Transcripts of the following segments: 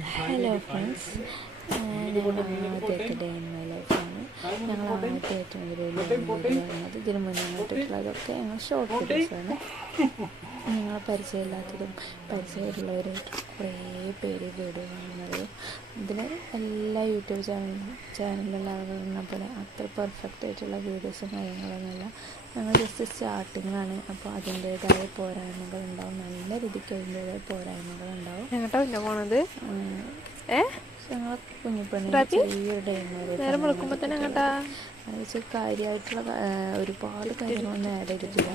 Hello friends, ഞങ്ങൾ ആദ്യമായിട്ട് day in my ലൈഫാണ്. ഞങ്ങൾ ആദ്യമായിട്ട് ഒരു ഡേ ഇൻ വീഡിയോ കാണുന്നത്. ഇതിന് മുന്നേ ഇട്ടിട്ടുള്ളതൊക്കെ ഞങ്ങൾ ഷോർട്ട് വീഡിയോസാണ്. ഞങ്ങളെ പരിചയമില്ലാത്തതും പരിചയമുള്ളവരായിട്ട് കുറേ പേര് വീഡിയോ കാണുന്നത്. ഇതിൽ എല്ലാ യൂട്യൂബ് ചാനലിലുള്ള ആളുകളെന്ന പോലെ അത്ര പെർഫെക്റ്റ് ആയിട്ടുള്ള വീഡിയോസും കാര്യങ്ങളൊന്നുമില്ല. ഞങ്ങൾ ജസ്റ്റ് സ്റ്റാർട്ടിങ്ങാണ്. അപ്പോൾ അതിൻ്റേതായ പോരായ്മകളുണ്ടാവും, നല്ല രീതിക്ക് അതിൻ്റേതായ പോരായ്മകളുണ്ടാവും. എങ്ങോട്ടാ പിന്നെ പോണത്? ഞങ്ങൾ കുഞ്ഞിപ്പണ്ണി ചെറിയൊരു നേരം വിളിക്കുമ്പോൾ തന്നെ എങ്ങോട്ടാ? വെച്ചാൽ കാര്യമായിട്ടുള്ള ഒരുപാട് കാര്യങ്ങളൊന്നും ആഡ് ചെയ്തിട്ടില്ല.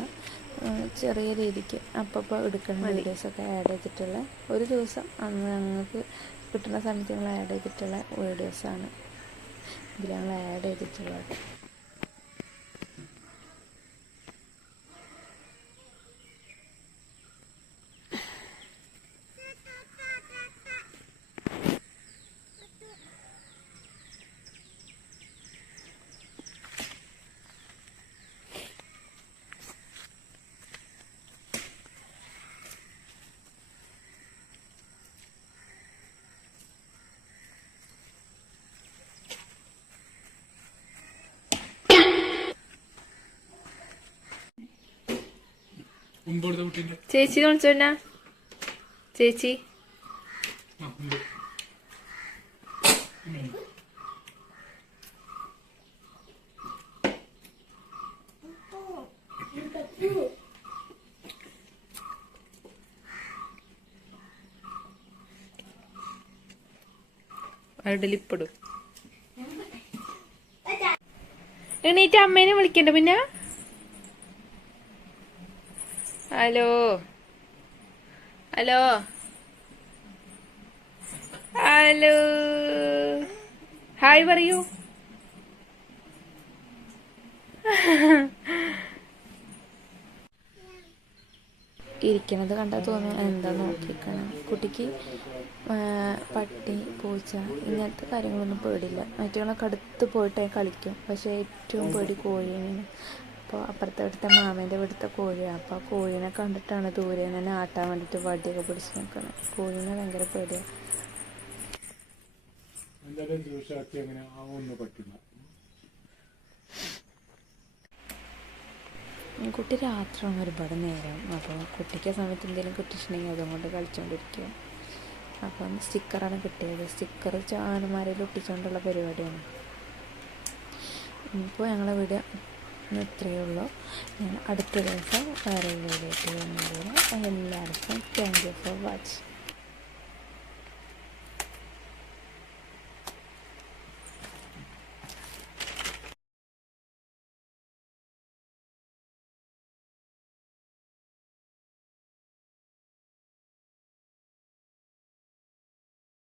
ചെറിയ രീതിക്ക് അപ്പോൾ എടുക്കുന്ന വീഡിയോസൊക്കെ ആഡ് ചെയ്തിട്ടുള്ള ഒരു ദിവസം അന്ന് ഞങ്ങൾക്ക് കിട്ടുന്ന സമയത്ത് ഞങ്ങൾ ആഡ് ചെയ്തിട്ടുള്ള വീഡിയോസാണ് ഇതിൽ ഞങ്ങൾ ആഡ് ചെയ്തിട്ടുള്ളത്. ചേച്ചി വിളിച്ചോന്നാ? ചേച്ചി അടലിപ്പെടും. എണീറ്റ് അമ്മേനെ വിളിക്കണ്ട പിന്നെ. ഹലോ ഹലോ ഹലോ, ഹായ് പറയൂ. ഇരിക്കണത് കണ്ടാൽ തോന്നും എന്താ നോക്കിക്കണം. കുട്ടിക്ക് പട്ടി, പൂച്ച ഇങ്ങനത്തെ കാര്യങ്ങളൊന്നും പേടില്ല. മറ്റുകളൊക്കെ അടുത്ത് പോയിട്ട് കളിക്കും. പക്ഷേ ഏറ്റവും പേടി കോഴീനെയാണ്. അപ്പോൾ അപ്പുറത്തെ മാമേൻ്റെ ഇവിടുത്തെ കോഴിയാണ്. അപ്പോൾ ആ കോഴീനെ കണ്ടിട്ടാണ് ദൂരെ തന്നെ ആട്ടാൻ വേണ്ടിയിട്ട് വടിയൊക്കെ പിടിച്ച് നിൽക്കുന്നത്. കോഴീനെ ഭയങ്കര പേടിയാണ്. കുട്ടി രാത്രിയാണ് ഒരുപാട് നേരം. അപ്പോൾ കുട്ടിക്ക് ആ സമയത്ത് എന്തെങ്കിലും കിട്ടിയിട്ടുണ്ടെങ്കിൽ അതുകൊണ്ട് കളിച്ചുകൊണ്ടിരിക്കുക. അപ്പം സ്റ്റിക്കറാണ് കിട്ടിയത്. സ്റ്റിക്കർ ചാനന്മാരിൽ ഒട്ടിച്ചുകൊണ്ടുള്ള പരിപാടിയാണ്. ഇപ്പോൾ ഞങ്ങളെ വീഡിയോ ഇത്രയേ ഉള്ളൂ. ഞാൻ അടുത്ത ദിവസം വേറെ വീഡിയോ ആയിട്ട് വരുന്നതിന് എല്ലാവർക്കും താങ്ക് യു ഫോർ വാച്ചിങ്.